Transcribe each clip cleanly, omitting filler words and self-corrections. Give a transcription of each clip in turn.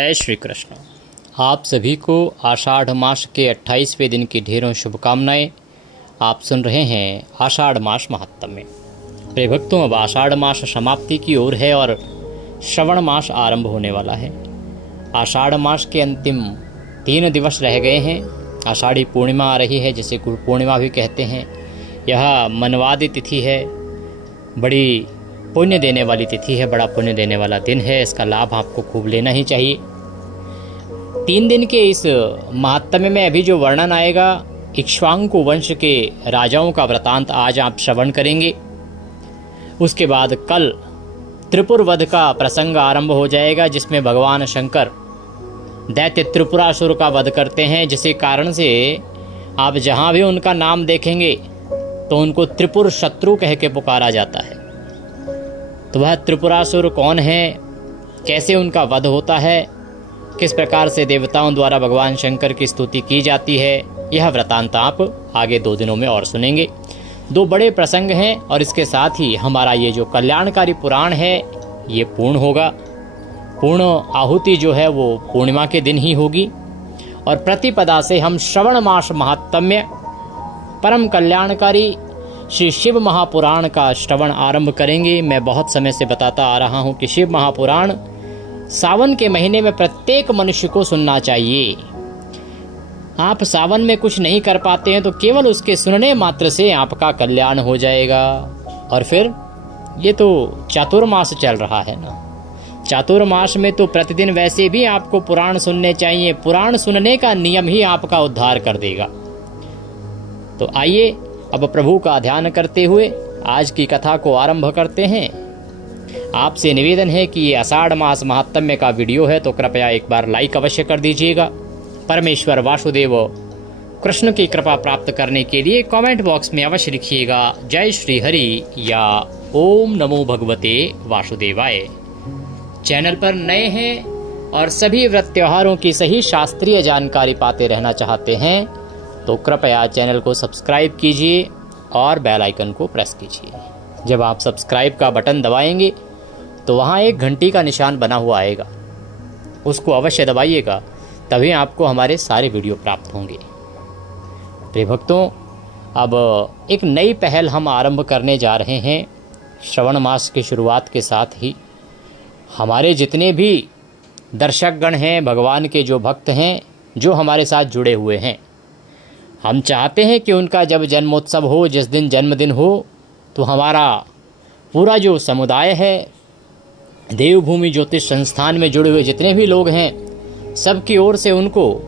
जय श्री कृष्ण। आप सभी को आषाढ़ मास के 28वें दिन की ढेरों शुभकामनाएं। आप सुन रहे हैं आषाढ़ मास महात्म्य। प्रिय भक्तों, अब आषाढ़ मास समाप्ति की ओर है और श्रवण मास आरंभ होने वाला है। आषाढ़ मास के अंतिम 3 दिवस रह गए हैं। आषाढ़ी पूर्णिमा आ रही है, जिसे गुरु पूर्णिमा भी कहते हैं। यह मनवादी तिथि है, बड़ी पुण्य देने वाली तिथि है, बड़ा पुण्य देने वाला दिन है। इसका लाभ आपको खूब लेना ही चाहिए। 3 दिन के इस महात्म्य में अभी जो वर्णन आएगा, इक्ष्वाकु वंश के राजाओं का वृतांत आज आप श्रवण करेंगे। उसके बाद कल त्रिपुर वध का प्रसंग आरंभ हो जाएगा, जिसमें भगवान शंकर दैत्य त्रिपुरासुर का वध करते हैं, जिसके कारण से आप जहाँ भी उनका नाम देखेंगे तो उनको त्रिपुर शत्रु कह के पुकारा जाता है। तो वह त्रिपुरासुर कौन है, कैसे उनका वध होता है, किस प्रकार से देवताओं द्वारा भगवान शंकर की स्तुति की जाती है, यह वृतांत आप आगे 2 दिनों में और सुनेंगे। 2 बड़े प्रसंग हैं और इसके साथ ही हमारा ये जो कल्याणकारी पुराण है ये पूर्ण होगा। पूर्ण आहुति जो है वो पूर्णिमा के दिन ही होगी और प्रतिपदा से हम श्रवण मास महात्म्य परम कल्याणकारी श्री शिव महापुराण का श्रवण आरंभ करेंगे। मैं बहुत समय से बताता आ रहा हूँ कि शिव महापुराण सावन के महीने में प्रत्येक मनुष्य को सुनना चाहिए। आप सावन में कुछ नहीं कर पाते हैं तो केवल उसके सुनने मात्र से आपका कल्याण हो जाएगा। और फिर ये तो चातुर्मास चल रहा है ना, चातुर्मास में तो प्रतिदिन वैसे भी आपको पुराण सुनने चाहिए। पुराण सुनने का नियम ही आपका उद्धार कर देगा। तो आइए अब प्रभु का ध्यान करते हुए आज की कथा को आरंभ करते हैं। आपसे निवेदन है कि ये आषाढ़ मास महात्म्य का वीडियो है तो कृपया एक बार लाइक अवश्य कर दीजिएगा। परमेश्वर वासुदेव कृष्ण की कृपा प्राप्त करने के लिए कमेंट बॉक्स में अवश्य लिखिएगा जय श्री हरि या ओम नमो भगवते वासुदेवाय। चैनल पर नए हैं और सभी व्रत त्योहारों की सही शास्त्रीय जानकारी पाते रहना चाहते हैं तो कृपया चैनल को सब्सक्राइब कीजिए और बेल आइकन को प्रेस कीजिए। जब आप सब्सक्राइब का बटन दबाएंगे तो वहाँ एक घंटी का निशान बना हुआ आएगा, उसको अवश्य दबाइएगा, तभी आपको हमारे सारे वीडियो प्राप्त होंगे। प्रिय भक्तों, अब एक नई पहल हम आरंभ करने जा रहे हैं। श्रवण मास की शुरुआत के साथ ही हमारे जितने भी दर्शकगण हैं, भगवान के जो भक्त हैं, जो हमारे साथ जुड़े हुए हैं, हम चाहते हैं कि उनका जब जन्मोत्सव हो, जिस दिन जन्मदिन हो, तो हमारा पूरा जो समुदाय है, देवभूमि ज्योतिष संस्थान में जुड़े हुए जितने भी लोग हैं, सबकी ओर से उनको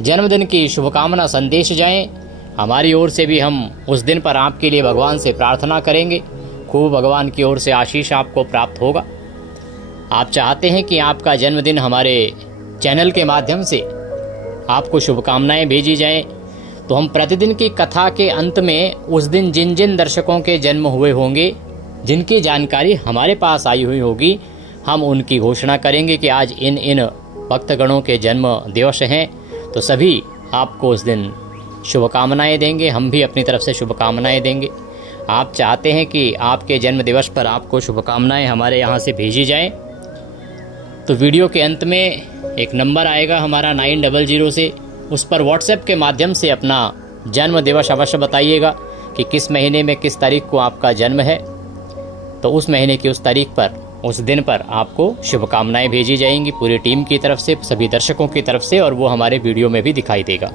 जन्मदिन की शुभकामना संदेश जाएं। हमारी ओर से भी हम उस दिन पर आपके लिए भगवान से प्रार्थना करेंगे। खूब भगवान की ओर से आशीष आपको प्राप्त होगा। आप चाहते हैं कि आपका जन्मदिन हमारे चैनल के माध्यम से आपको शुभकामनाएं भेजी जाएं, तो हम प्रतिदिन की कथा के अंत में उस दिन जिन जिन दर्शकों के जन्म हुए होंगे, जिनकी जानकारी हमारे पास आई हुई होगी, हम उनकी घोषणा करेंगे कि आज इन इन भक्तगणों के जन्म दिवस हैं। तो सभी आपको उस दिन शुभकामनाएं देंगे, हम भी अपनी तरफ से शुभकामनाएं देंगे। आप चाहते हैं कि आपके जन्म दिवस पर आपको शुभकामनाएं हमारे यहाँ से भेजी जाएं, तो वीडियो के अंत में एक नंबर आएगा हमारा 900 से, उस पर व्हाट्सएप के माध्यम से अपना जन्म दिवस अवश्य बताइएगा कि किस महीने में किस तारीख को आपका जन्म है। तो उस महीने की उस तारीख पर, उस दिन पर आपको शुभकामनाएं भेजी जाएंगी पूरी टीम की तरफ से, सभी दर्शकों की तरफ से, और वो हमारे वीडियो में भी दिखाई देगा।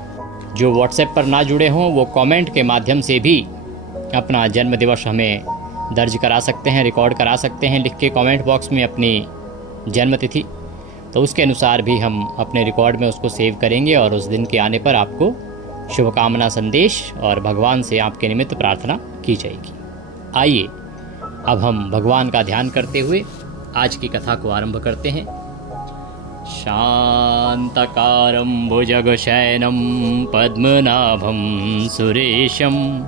जो व्हाट्सएप पर ना जुड़े हों वो कमेंट के माध्यम से भी अपना जन्म दिवस हमें दर्ज करा सकते हैं, रिकॉर्ड करा सकते हैं, लिख के कमेंट बॉक्स में अपनी जन्म तिथि। तो उसके अनुसार भी हम अपने रिकॉर्ड में उसको सेव करेंगे और उस दिन के आने पर आपको शुभकामना संदेश और भगवान से आपके निमित्त प्रार्थना की जाएगी। आइए अब हम भगवान का ध्यान करते हुए आज की कथा को आरंभ करते हैं। शांतकारं भुजगशयनं पद्मनाभं सुरेशं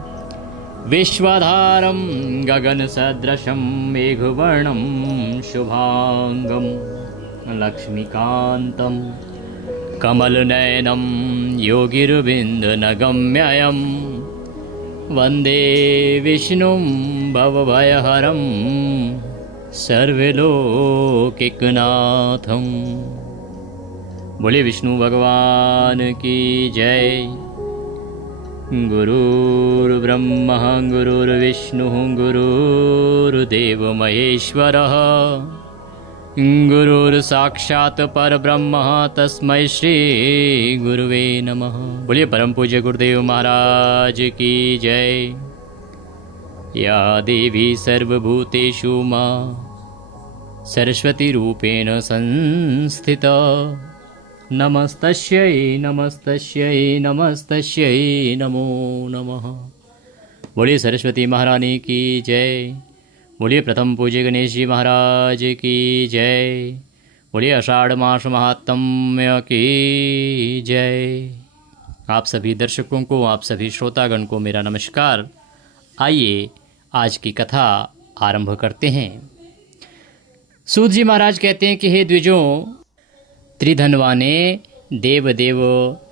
विश्वधारं गगनसदृशं मेघवर्णं शुभांगं लक्ष्मीकान्तं कमलनयनं योगिर्बिन्दनगम्यं वन्दे विष्णुं भवभयहरं सर्वलोकिकनाथं। बोले विष्णु भगवान की जय। गुरुर्ब्रह्मा गुरुर्विष्णु गुरुर्देव महेश्वरः गुरुर्साक्षात् परब्रह्म तस्मै श्री गुरुवे नमः। बोलिए परम पूज्य गुरुदेव महाराज की जय। या देवी सर्वभूतेषु मां सरस्वती रूपेण संस्थिता नमस्तस्यै नमस्तस्यै नमस्तस्यै नमो नमः। बोलिए सरस्वती महारानी की जय। बोलिए प्रथम पूज्य गणेश जी महाराज की जय। बोलिए आषाढ़ मास महात्म्य की जय। आप सभी दर्शकों को, आप सभी श्रोतागण को मेरा नमस्कार। आइए आज की कथा आरंभ करते हैं। सूत जी महाराज कहते हैं कि हे द्विजों, त्रिधनवा ने देव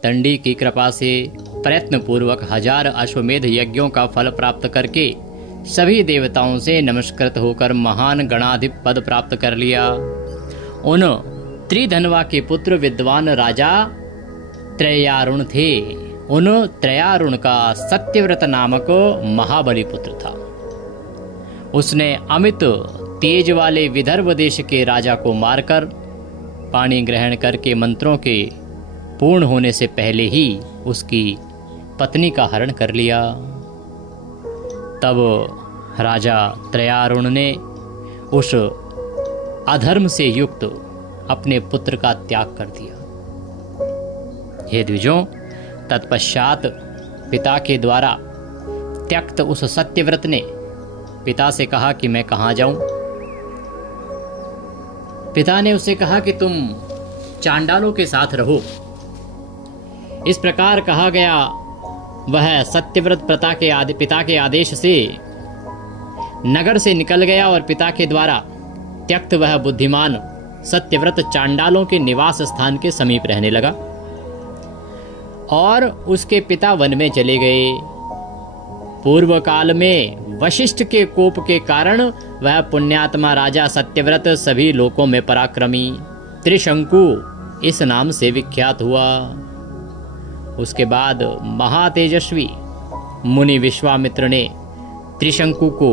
तंडी की कृपा से प्रयत्नपूर्वक 1000 अश्वमेध यज्ञों का फल प्राप्त करके सभी देवताओं से नमस्कृत होकर महान गणाधिप पद प्राप्त कर लिया। उन त्रिधनवा के पुत्र विद्वान राजा त्रयारुण थे। उन त्रयारुण का सत्यव्रत नामक महाबली पुत्र था। उसने अमित तेज वाले विदर्भ देश के राजा को मारकर पानी ग्रहण करके मंत्रों के पूर्ण होने से पहले ही उसकी पत्नी का हरण कर लिया। तब राजा त्रयारुण ने उस अधर्म से युक्त अपने पुत्र का त्याग कर दिया। हे द्विजों, तत्पश्चात पिता के द्वारा त्यक्त उस सत्यव्रत ने पिता से कहा कि मैं कहाँ जाऊं। पिता ने उसे कहा कि तुम चांडालों के साथ रहो। इस प्रकार कहा गया। वह सत्यव्रत पिता के आदेश से नगर से निकल गया और पिता के द्वारा त्यक्त वह बुद्धिमान सत्यव्रत चांडालों के निवास स्थान के समीप रहने लगा और उसके पिता वन में चले गए। पूर्व काल में वशिष्ठ के कोप के कारण वह पुण्यात्मा राजा सत्यव्रत सभी लोकों में पराक्रमी त्रिशंकु इस नाम से विख्यात हुआ। उसके बाद महातेजस्वी मुनि विश्वामित्र ने त्रिशंकु को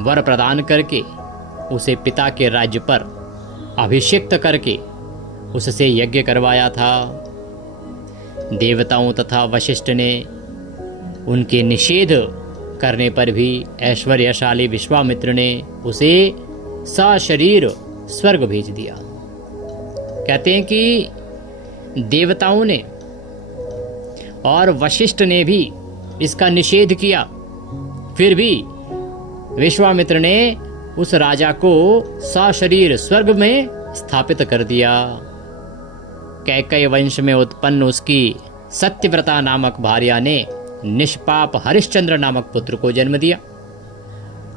वर प्रदान करके उसे पिता के राज्य पर अभिषिक्त करके उससे यज्ञ करवाया था। देवताओं तथा वशिष्ठ ने उनके निषेध करने पर भी ऐश्वर्यशाली विश्वामित्र ने उसे सशरीर स्वर्ग भेज दिया। कहते हैं कि देवताओं ने और वशिष्ठ ने भी इसका निषेध किया, फिर भी विश्वामित्र ने उस राजा को सशरीर स्वर्ग में स्थापित कर दिया। कैकेयी वंश में उत्पन्न उसकी सत्यव्रता नामक भार्या ने निष्पाप हरिश्चंद्र नामक पुत्र को जन्म दिया।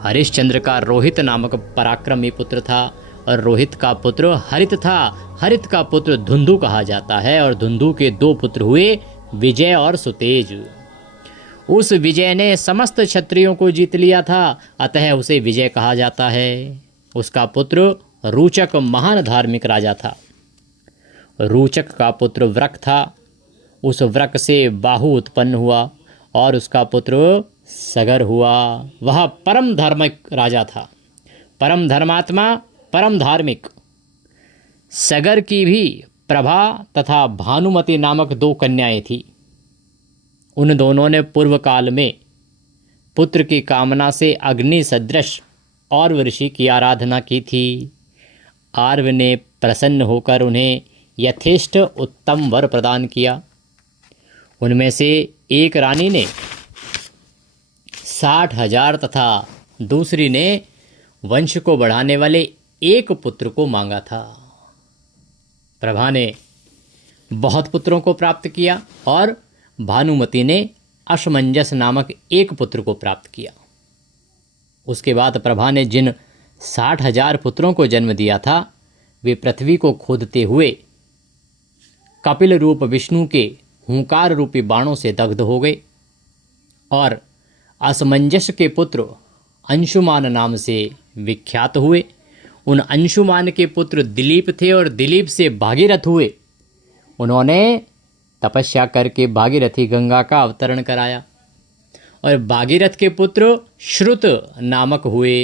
हरिश्चंद्र का रोहित नामक पराक्रमी पुत्र था और रोहित का पुत्र हरित था। हरित का पुत्र धुंधु कहा जाता है और धुंधु के 2 पुत्र हुए, विजय और सुतेज। उस विजय ने समस्त क्षत्रियों को जीत लिया था, अतः उसे विजय कहा जाता है। उसका पुत्र रूचक महान धार्मिक राजा था। रूचक का पुत्र व्रक था। उस व्रक से बाहु उत्पन्न हुआ और उसका पुत्र सगर हुआ। वह परम धार्मिक राजा था, परम धर्मात्मा, परम धार्मिक। सगर की भी प्रभा तथा भानुमति नामक 2 कन्याएं थी। उन दोनों ने पूर्व काल में पुत्र की कामना से अग्नि सदृश और ऋषि की आराधना की थी। आर्व ने प्रसन्न होकर उन्हें यथेष्ट उत्तम वर प्रदान किया। उनमें से एक रानी ने 60,000 तथा दूसरी ने वंश को बढ़ाने वाले एक पुत्र को मांगा था। प्रभा ने बहुत पुत्रों को प्राप्त किया और भानुमति ने अशमंजस नामक एक पुत्र को प्राप्त किया। उसके बाद प्रभा ने जिन 60,000 पुत्रों को जन्म दिया था, वे पृथ्वी को खोदते हुए कपिल रूप विष्णु के हुंकार रूपी बाणों से दग्ध हो गए और असमंजस के पुत्र अंशुमान नाम से विख्यात हुए। उन अंशुमान के पुत्र दिलीप थे और दिलीप से भागीरथ हुए उन्होंने तपस्या करके भागीरथी गंगा का अवतरण कराया और भागीरथ के पुत्र श्रुत नामक हुए।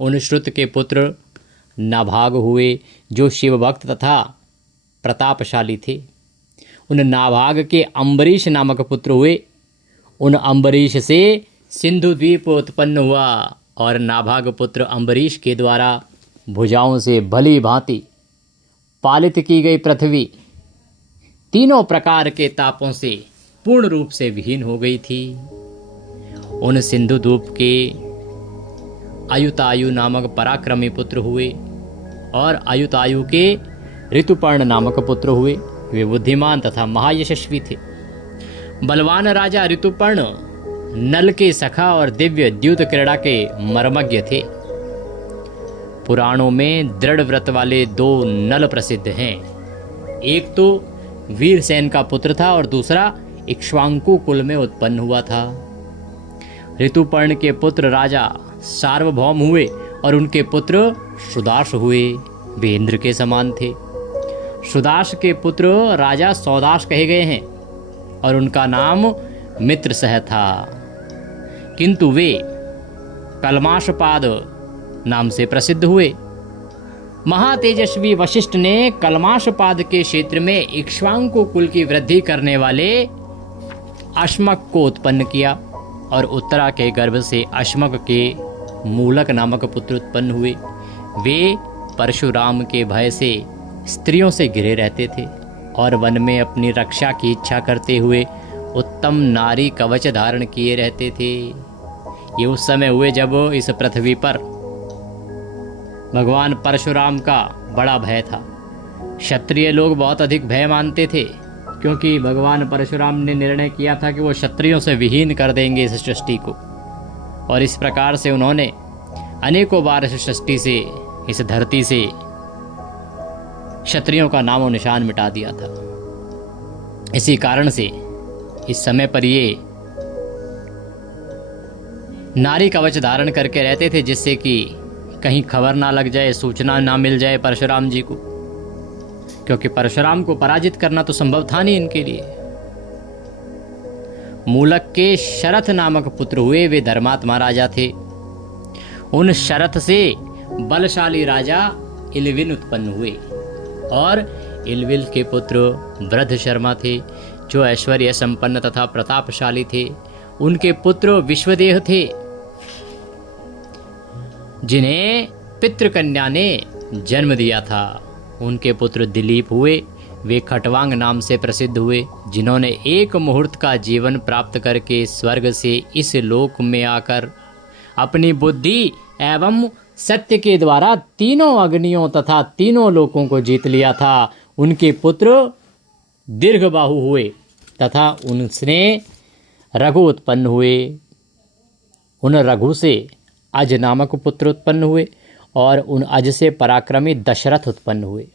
उन श्रुत के पुत्र नाभाग हुए जो शिव भक्त तथा प्रतापशाली थे। उन नाभाग के अम्बरीश नामक पुत्र हुए। उन अम्बरीश से सिंधु द्वीप उत्पन्न हुआ और नाभाग पुत्र अम्बरीश के द्वारा भुजाओं से भली भांति पालित की गई पृथ्वी तीनों प्रकार के तापों से पूर्ण रूप से विहीन हो गई थी। उन सिंधु द्वीप के आयुतायु नामक पराक्रमी पुत्र हुए और आयुतायु के ऋतुपर्ण नामक पुत्र हुए। वे बुद्धिमान तथा महायशस्वी थे। बलवान राजा ऋतुपर्ण नल के सखा और दिव्य द्यूत क्रीड़ा के मर्मज्ञ थे। पुराणों में दृढ़ व्रत वाले दो नल प्रसिद्ध हैं। एक तो वीरसेन का पुत्र था और दूसरा इक्ष्वाकु कुल में उत्पन्न हुआ था। ऋतुपर्ण के पुत्र राजा सार्वभौम हुए और उनके पुत्र सुदास हुए। वे इंद्र के समान थे। सुदास के पुत्र राजा सौदास कहे गए हैं और उनका नाम मित्रसह था, किंतु वे कलमाशपाद नाम से प्रसिद्ध हुए। महातेजस्वी वशिष्ठ ने कलमाशपाद के क्षेत्र में इक्ष्वाकु कुल की वृद्धि करने वाले अश्मक को उत्पन्न किया और उत्तरा के गर्भ से अश्मक के मूलक नामक पुत्र उत्पन्न हुए। वे परशुराम के भय से स्त्रियों से घिरे रहते थे और वन में अपनी रक्षा की इच्छा करते हुए उत्तम नारी कवच धारण किए रहते थे। ये उस समय हुए जब इस पृथ्वी पर भगवान परशुराम का बड़ा भय था। क्षत्रिय लोग बहुत अधिक भय मानते थे, क्योंकि भगवान परशुराम ने निर्णय किया था कि वो क्षत्रियों से विहीन कर देंगे इस सृष्टि को, और इस प्रकार से उन्होंने अनेकों बार इस सृष्टि से, इस धरती से क्षत्रियों का नामो निशान मिटा दिया था। इसी कारण से इस समय पर ये नारी कवच धारण करके रहते थे, जिससे कि कहीं खबर ना लग जाए, सूचना ना मिल जाए परशुराम जी को, क्योंकि परशुराम को पराजित करना तो संभव था नहीं इनके लिए। मूलक के शरथ नामक पुत्र हुए। वे धर्मात्मा राजा थे। उन शरथ से बलशाली राजा इलविल उत्पन्न हुए और इलविल के पुत्र वृद्ध शर्मा थे, जो ऐश्वर्य संपन्न तथा प्रतापशाली थे। उनके पुत्र विश्वदेह थे, जिन्हें पितृकन्या ने जन्म दिया था। उनके पुत्र दिलीप हुए। वे खटवांग नाम से प्रसिद्ध हुए, जिन्होंने एक मुहूर्त का जीवन प्राप्त करके स्वर्ग से इस लोक में आकर अपनी बुद्धि एवं सत्य के द्वारा तीनों अग्नियों तथा तीनों लोकों को जीत लिया था। उनके पुत्र दीर्घबाहु हुए तथा उनसे रघु उत्पन्न हुए। उन रघु से अज नामक पुत्र उत्पन्न हुए और उन अज से पराक्रमी दशरथ उत्पन्न हुए।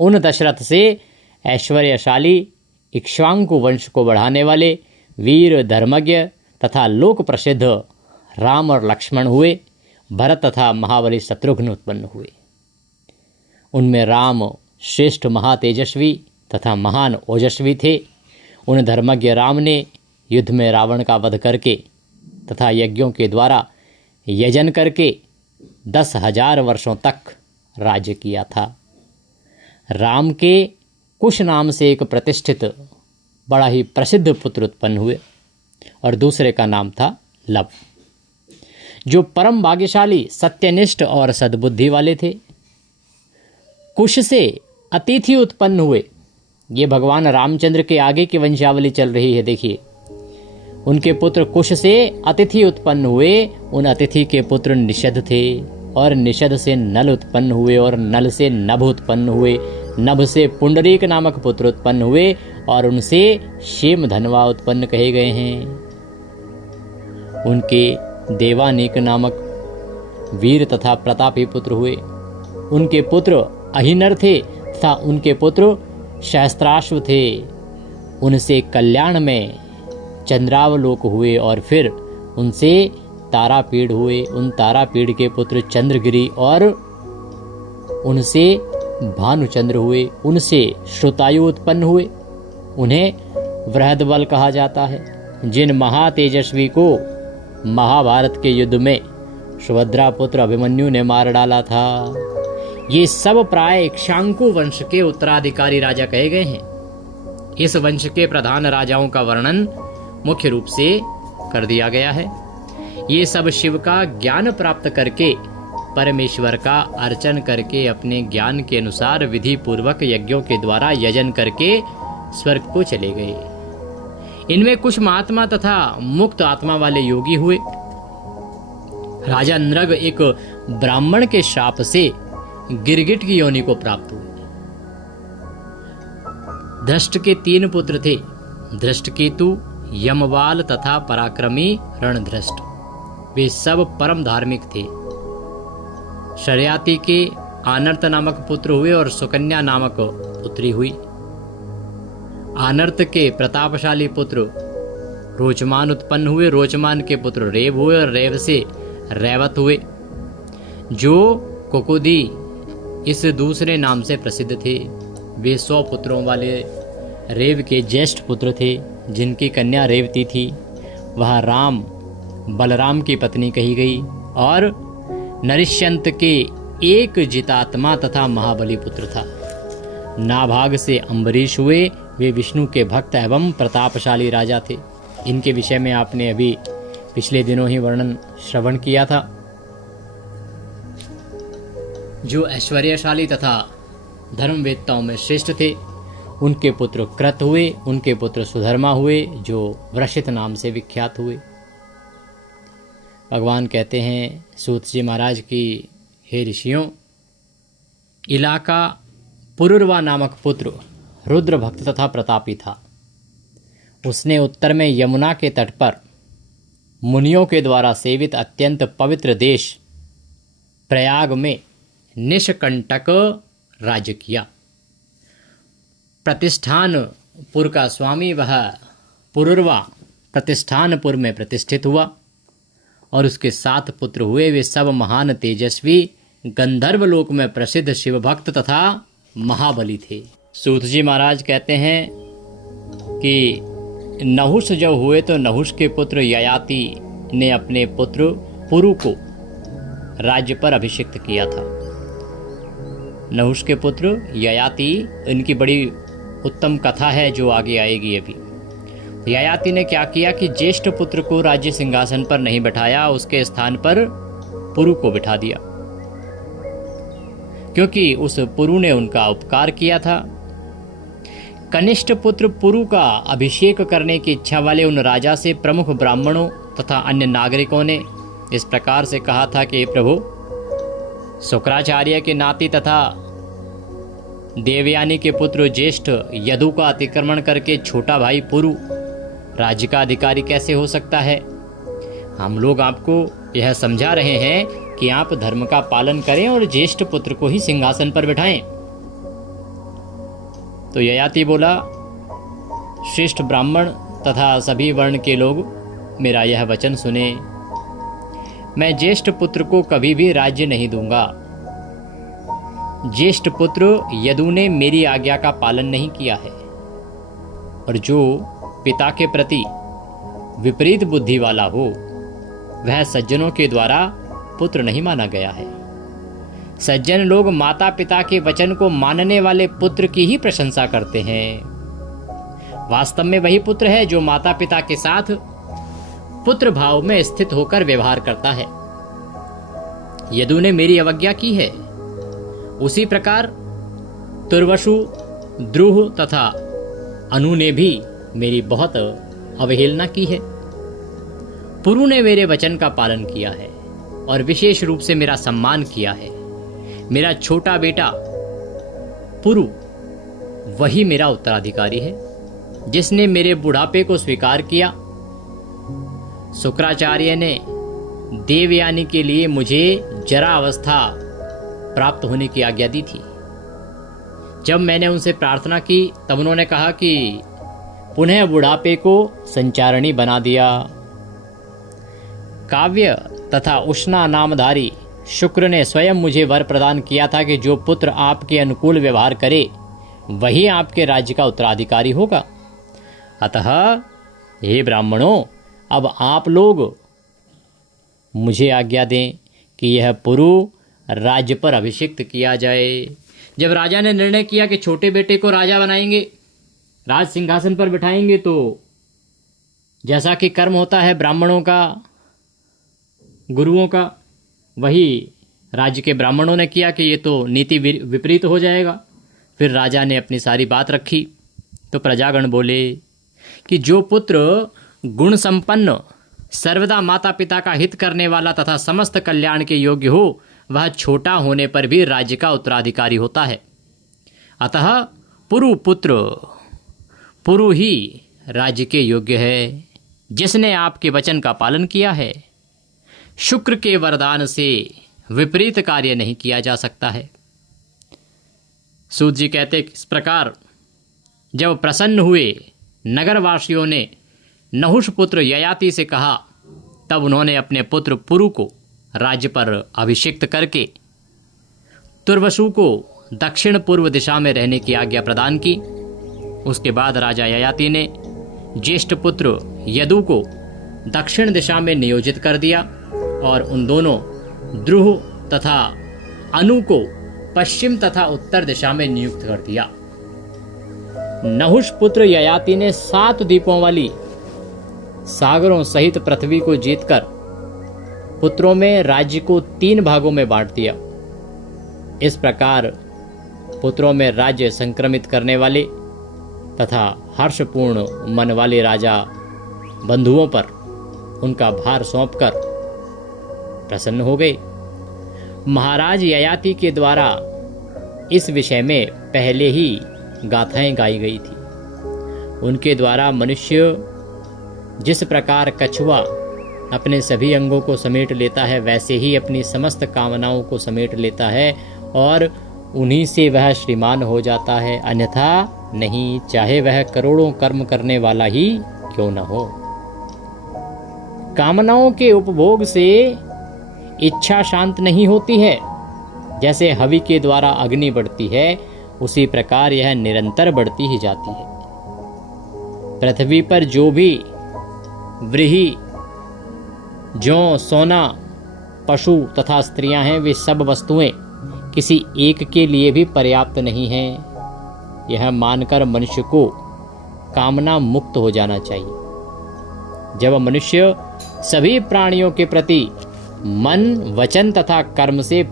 उन दशरथ से ऐश्वर्यशाली इक्ष्वाकु वंश को बढ़ाने वाले वीर धर्मज्ञ तथा लोक प्रसिद्ध राम और लक्ष्मण हुए। भरत तथा महाबली शत्रुघ्न उत्पन्न हुए। उनमें राम श्रेष्ठ महातेजस्वी तथा महान ओजस्वी थे। उन धर्मज्ञ राम ने युद्ध में रावण का वध करके तथा यज्ञों के द्वारा यजन करके 10,000 वर्षों तक राज्य किया था। राम के कुश नाम से एक प्रतिष्ठित बड़ा ही प्रसिद्ध पुत्र उत्पन्न हुए और दूसरे का नाम था लव, जो परम भाग्यशाली, सत्यनिष्ठ और सद्बुद्धि वाले थे। कुश से अतिथि उत्पन्न हुए। ये भगवान रामचंद्र के आगे की वंशावली चल रही है। देखिए, उनके पुत्र कुश से अतिथि उत्पन्न हुए। उन अतिथि के पुत्र निषद थे और निषद से नल उत्पन्न हुए और नल से नभ उत्पन्न हुए। नभ से पुंडरीक नामक पुत्र उत्पन्न हुए और उनसे शेम धनवा उत्पन्न कहे गए हैं। उनके देवानीक नामक वीर तथा प्रतापी पुत्र हुए। उनके पुत्र अहिनर थे तथा उनके पुत्र सहस्त्राश्व थे। उनसे कल्याण में चंद्रावलोक हुए और फिर उनसे तारापीड़ हुए। उन तारापीड़ के पुत्र चंद्रगिरि और उनसे भानुचंद्र हुए, उनसे श्रुतायु उत्पन्न हुए, उन्हें बृहदबल कहा जाता है। जिन महातेजस्वी को महाभारत के युद्ध में सुभद्रा पुत्र अभिमन्यु ने मार डाला था, ये सब प्राय इक्ष्वाकु वंश के उत्तराधिकारी राजा कहे गए हैं। इस वंश के प्रधान राजाओं का वर्णन मुख्य रूप से कर दिया गया है। ये सब शिव का ज्ञान प्राप्त करके, परमेश्वर का अर्चन करके, अपने ज्ञान के अनुसार विधि पूर्वक यज्ञों के द्वारा यजन करके स्वर्ग को चले गए। इनमें कुछ महात्मा तथा मुक्त आत्मा वाले योगी हुए। राजा नृग एक ब्राह्मण के शाप से गिरगिट की योनि को प्राप्त हुए। धृष्ट के 3 पुत्र थे, धृष्टकेतु, यमवाल तथा पराक्रमी रणधृष्ट। वे सब परम धार्मिक थे। शर्याति के आनर्त नामक पुत्र हुए और सुकन्या नामक पुत्री हुई। आनर्त के प्रतापशाली पुत्र रोचमान उत्पन्न हुए, रोचमान के पुत्र रेव हुए और रेव से रैवत हुए, जो कुकुदी इस दूसरे नाम से प्रसिद्ध थे। वे 100 पुत्रों वाले रेव के ज्येष्ठ पुत्र थे, जिनकी कन्या रेवती थी। वह राम बलराम की पत्नी कही गई और नरिष्यंत के एक जितात्मा तथा महाबली पुत्र था। नाभाग से अम्बरीश हुए। वे विष्णु के भक्त एवं प्रतापशाली राजा थे। इनके विषय में आपने अभी पिछले दिनों ही वर्णन श्रवण किया था। जो ऐश्वर्यशाली तथा धर्मवेत्ताओं में श्रेष्ठ थे, उनके पुत्र कृत हुए, उनके पुत्र सुधर्मा हुए, जो वृषित नाम से विख्यात हुए। भगवान कहते हैं सूत जी महाराज की, हे ऋषियों, इलाका पुरुरवा नामक पुत्र रुद्र भक्त तथा प्रतापी था। उसने उत्तर में यमुना के तट पर मुनियों के द्वारा सेवित अत्यंत पवित्र देश प्रयाग में निष्कंटक राज्य किया। प्रतिष्ठानपुर का स्वामी वह पुरुरवा प्रतिष्ठानपुर में प्रतिष्ठित हुआ और उसके 7 पुत्र हुए। वे सब महान तेजस्वी गंधर्व लोक में प्रसिद्ध शिव भक्त तथा महाबली थे। सूत जी महाराज कहते हैं कि नहुष जब हुए तो नहुष के पुत्र ययाति ने अपने पुत्र पुरु को राज्य पर अभिषिक्त किया था। नहुष के पुत्र ययाति, इनकी बड़ी उत्तम कथा है जो आगे आएगी अभी। ययाति ने क्या किया कि ज्येष्ठ पुत्र को राज्य सिंहासन पर नहीं बैठाया, उसके स्थान पर पुरु को बिठा दिया, क्योंकि उस पुरु ने उनका उपकार किया था। कनिष्ठ पुत्र पुरु का अभिषेक करने की इच्छा वाले उन राजा से प्रमुख ब्राह्मणों तथा अन्य नागरिकों ने इस प्रकार से कहा था कि प्रभु, शुक्राचार्य के नाती तथा देवयानी के पुत्र ज्येष्ठ यदु का अतिक्रमण करके छोटा भाई पुरु राज्य का अधिकारी कैसे हो सकता है? हम लोग आपको यह समझा रहे हैं कि आप धर्म का पालन करें और ज्येष्ठ पुत्र को ही सिंहासन पर बिठाएं। तो ययाति बोला, श्रेष्ठ ब्राह्मण तथा सभी वर्ण के लोग मेरा यह वचन सुने। मैं ज्येष्ठ पुत्र को कभी भी राज्य नहीं दूंगा। ज्येष्ठ पुत्र यदु ने मेरी आज्ञा का पालन नहीं किया है और जो पिता के प्रति विपरीत बुद्धि वाला हो वह सज्जनों के द्वारा पुत्र नहीं माना गया है। सज्जन लोग माता पिता के वचन को मानने वाले पुत्र की ही प्रशंसा करते हैं। वास्तव में वही पुत्र है जो माता पिता के साथ पुत्र भाव में स्थित होकर व्यवहार करता है। यदु ने मेरी अवज्ञा की है, उसी प्रकार तुर्वसु, द्रुह तथा अनु ने भी मेरी बहुत अवहेलना की है। पुरु ने मेरे वचन का पालन किया है और विशेष रूप से मेरा सम्मान किया है। मेरा छोटा बेटा पुरु वही मेरा उत्तराधिकारी है, जिसने मेरे बुढ़ापे को स्वीकार किया। शुक्राचार्य ने देवयानी के लिए मुझे जरा अवस्था प्राप्त होने की आज्ञा दी थी। जब मैंने उनसे प्रार्थना की तब उन्होंने कहा कि पुनः बुढ़ापे को संचारणी बना दिया। काव्य तथा उष्णा नामधारी शुक्र ने स्वयं मुझे वर प्रदान किया था कि जो पुत्र आपके अनुकूल व्यवहार करे वही आपके राज्य का उत्तराधिकारी होगा। अतः हे ब्राह्मणों, अब आप लोग मुझे आज्ञा दें कि यह पुरु राज्य पर अभिषिक्त किया जाए। जब राजा ने निर्णय किया कि छोटे बेटे को राजा बनाएंगे, राज सिंहासन पर बिठाएंगे, तो जैसा कि कर्म होता है ब्राह्मणों का, गुरुओं का, वही राज्य के ब्राह्मणों ने किया कि ये तो नीति विपरीत हो जाएगा। फिर राजा ने अपनी सारी बात रखी तो प्रजागण बोले कि जो पुत्र गुण संपन्न, सर्वदा माता पिता का हित करने वाला तथा समस्त कल्याण के योग्य हो, वह छोटा होने पर भी राज्य का उत्तराधिकारी होता है। अतः पुरु पुत्र पुरु ही राज्य के योग्य है, जिसने आपके वचन का पालन किया है। शुक्र के वरदान से विपरीत कार्य नहीं किया जा सकता है। सूत जी कहते इस प्रकार जब प्रसन्न हुए नगरवासियों ने नहुष पुत्र ययाति से कहा, तब उन्होंने अपने पुत्र पुरु को राज्य पर अभिषिक्त करके तुर्वसु को दक्षिण पूर्व दिशा में रहने की आज्ञा प्रदान की। उसके बाद राजा ययाति ने ज्येष्ठ पुत्र यदु को दक्षिण दिशा में नियोजित कर दिया और उन दोनों ध्रुव तथा अनु को पश्चिम तथा उत्तर दिशा में नियुक्त कर दिया। नहुष पुत्र ययाति ने 7 द्वीपों वाली सागरों सहित पृथ्वी को जीतकर पुत्रों में राज्य को 3 भागों में बांट दिया। इस प्रकार पुत्रों में राज्य संक्रमित करने वाले तथा हर्षपूर्ण मन वाले राजा बंधुओं पर उनका भार सौंपकर प्रसन्न हो गए। महाराज ययाति के द्वारा इस विषय में पहले ही गाथाएं गाई गई थी। उनके द्वारा मनुष्य जिस प्रकार कछुआ अपने सभी अंगों को समेट लेता है, वैसे ही अपनी समस्त कामनाओं को समेट लेता है और उन्हीं से वह श्रीमान हो जाता है, अन्यथा नहीं, चाहे वह करोड़ों कर्म करने वाला ही क्यों न हो। कामनाओं के उपभोग से इच्छा शांत नहीं होती है। जैसे हवि के द्वारा अग्नि बढ़ती है, उसी प्रकार यह निरंतर बढ़ती ही जाती है। पृथ्वी पर जो भी व्रीहि, जौ, सोना, पशु तथा स्त्रियां हैं, वे सब वस्तुएं किसी एक के लिए भी पर्याप्त नहीं हैं। यह मानकर मनुष्य को कामना मुक्त हो जाना चाहिए। जब मनुष्य सभी प्राणियों के प्रति मन, वचन तथा कर्म से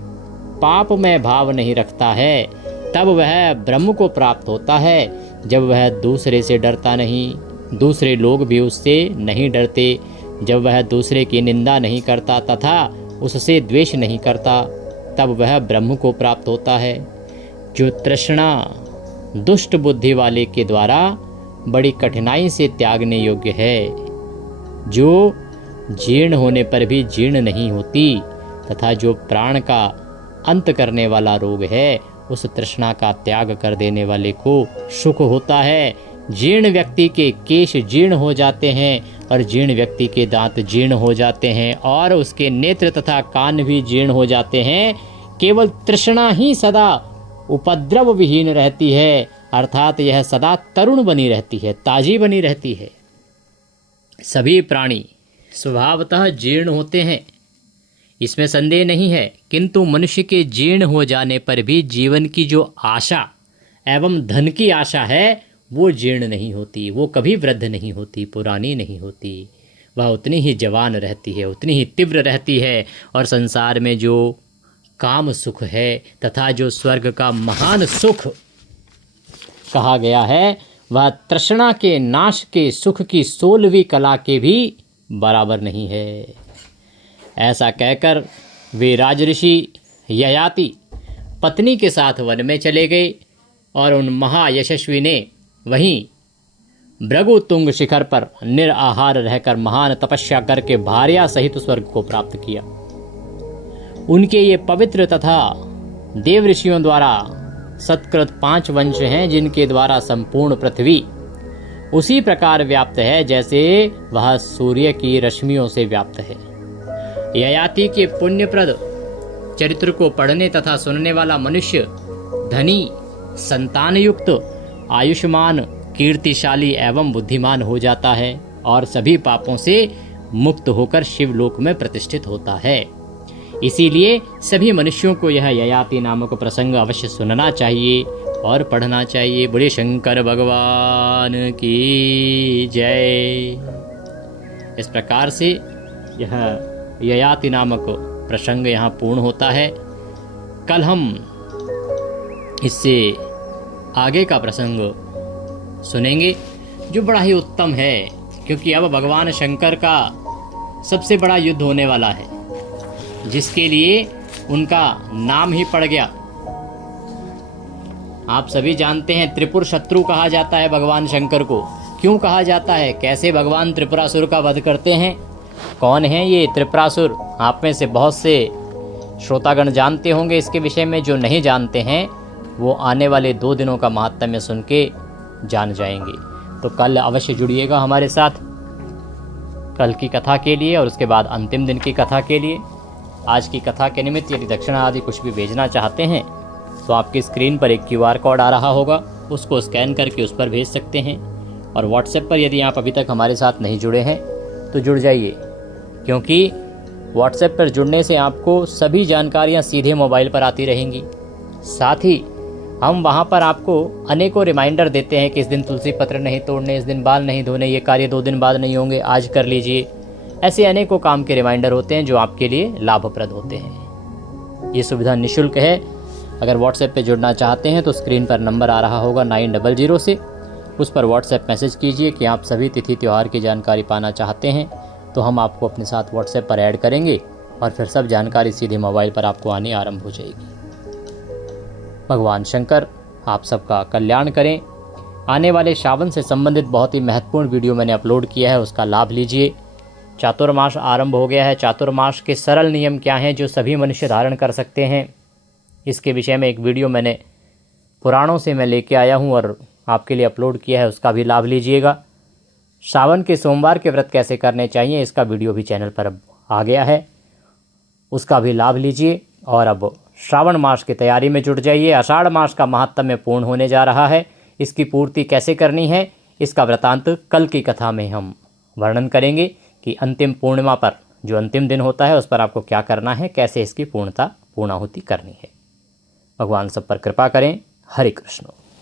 पापमय भाव नहीं रखता है, तब वह ब्रह्म को प्राप्त होता है। जब वह दूसरे से डरता नहीं, दूसरे लोग भी उससे नहीं डरते, जब वह दूसरे की निंदा नहीं करता तथा उससे द्वेष नहीं करता, तब वह ब्रह्म को प्राप्त होता है। जो तृष्णा दुष्ट बुद्धि वाले के द्वारा बड़ी कठिनाई से त्यागने योग्य है, जो जीर्ण होने पर भी जीर्ण नहीं होती तथा जो प्राण का अंत करने वाला रोग है, उस तृष्णा का त्याग कर देने वाले को सुख होता है। जीर्ण व्यक्ति के केश जीर्ण हो जाते हैं और जीर्ण व्यक्ति के दांत जीर्ण हो जाते हैं और उसके नेत्र तथा कान भी जीर्ण हो जाते हैं। केवल तृष्णा ही सदा उपद्रव विहीन रहती है, अर्थात यह सदा तरुण बनी रहती है, ताजी बनी रहती है। सभी प्राणी स्वभावतः जीर्ण होते हैं, इसमें संदेह नहीं है, किंतु मनुष्य के जीर्ण हो जाने पर भी जीवन की जो आशा एवं धन की आशा है, वो जीर्ण नहीं होती, वो कभी वृद्ध नहीं होती, पुरानी नहीं होती। वह उतनी ही जवान रहती है, उतनी ही तीव्र रहती है। और संसार में जो काम सुख है तथा जो स्वर्ग का महान सुख कहा गया है, वह तृष्णा के नाश के सुख की 16वीं कला के भी बराबर नहीं है। ऐसा कहकर वे राजऋषि ययाति पत्नी के साथ वन में चले गए और उन महायशस्वी ने वहीं भृगुतुंग शिखर पर निराहार रहकर महान तपस्या करके भार्या सहित स्वर्ग को प्राप्त किया। उनके ये पवित्र तथा देव ऋषियों द्वारा सत्कृत 5 वंश हैं, जिनके द्वारा संपूर्ण पृथ्वी उसी प्रकार व्याप्त है जैसे वह सूर्य की रश्मियों से व्याप्त है। ययाति के पुण्यप्रद चरित्र को पढ़ने तथा सुनने वाला मनुष्य धनी, संतानयुक्त, आयुष्मान, कीर्तिशाली एवं बुद्धिमान हो जाता है और सभी पापों से मुक्त होकर शिवलोक में प्रतिष्ठित होता है। इसीलिए सभी मनुष्यों को यह ययाति नामक प्रसंग अवश्य सुनना चाहिए और पढ़ना चाहिए। बोले शंकर भगवान की जय। इस प्रकार से यह ययाति नामक प्रसंग यहाँ पूर्ण होता है। कल हम इससे आगे का प्रसंग सुनेंगे जो बड़ा ही उत्तम है, क्योंकि अब भगवान शंकर का सबसे बड़ा युद्ध होने वाला है, जिसके लिए उनका नाम ही पड़ गया। आप सभी जानते हैं त्रिपुर शत्रु कहा जाता है भगवान शंकर को। क्यों कहा जाता है? कैसे भगवान त्रिपुरासुर का वध करते हैं? कौन है ये त्रिपुरासुर? आप में से बहुत से श्रोतागण जानते होंगे इसके विषय में। जो नहीं जानते हैं वो आने वाले 2 दिनों का महात्म्य सुन के जान जाएंगे। तो कल अवश्य जुड़िएगा हमारे साथ कल की कथा के लिए और उसके बाद अंतिम दिन की कथा के लिए। आज की कथा के निमित्त यदि दक्षिणा आदि कुछ भी भेजना चाहते हैं तो आपकी स्क्रीन पर एक QR कोड आ रहा होगा, उसको स्कैन करके उस पर भेज सकते हैं। और व्हाट्सएप पर यदि आप अभी तक हमारे साथ नहीं जुड़े हैं तो जुड़ जाइए, क्योंकि व्हाट्सएप पर जुड़ने से आपको सभी जानकारियां सीधे मोबाइल पर आती रहेंगी। साथ ही हम वहां पर आपको अनेकों रिमाइंडर देते हैं कि इस दिन तुलसी पत्र नहीं तोड़ने, इस दिन बाल नहीं धोने, ये कार्य 2 दिन बाद नहीं होंगे, आज कर लीजिए। ऐसे अनेकों काम के रिमाइंडर होते हैं जो आपके लिए लाभप्रद होते हैं। ये सुविधा निःशुल्क है। अगर व्हाट्सएप पे जुड़ना चाहते हैं तो स्क्रीन पर नंबर आ रहा होगा 900 से, उस पर व्हाट्सएप मैसेज कीजिए कि आप सभी तिथि त्यौहार की जानकारी पाना चाहते हैं, तो हम आपको अपने साथ व्हाट्सएप पर ऐड करेंगे और फिर सब जानकारी सीधे मोबाइल पर आपको आने आरंभ हो जाएगी। भगवान शंकर आप सबका कल्याण करें। आने वाले श्रावण से संबंधित बहुत ही महत्वपूर्ण वीडियो मैंने अपलोड किया है, उसका लाभ लीजिए। चातुर्मास आरंभ हो गया है। चातुर्मास के सरल नियम क्या हैं जो सभी मनुष्य धारण कर सकते हैं, इसके विषय में एक वीडियो मैंने पुराणों से मैं लेके आया हूं और आपके लिए अपलोड किया है, उसका भी लाभ लीजिएगा। सावन के सोमवार के व्रत कैसे करने चाहिए, इसका वीडियो भी चैनल पर अब आ गया है, उसका भी लाभ लीजिए। और अब श्रावण मास की तैयारी में जुट जाइए। आषाढ़ मास का महात्म्य पूर्ण होने जा रहा है। इसकी पूर्ति कैसे करनी है, इसका वृतांत कल की कथा में हम वर्णन करेंगे कि अंतिम पूर्णिमा पर, जो अंतिम दिन होता है, उस पर आपको क्या करना है, कैसे इसकी पूर्णाहुति करनी है। भगवान सब पर कृपा करें। हरे कृष्ण।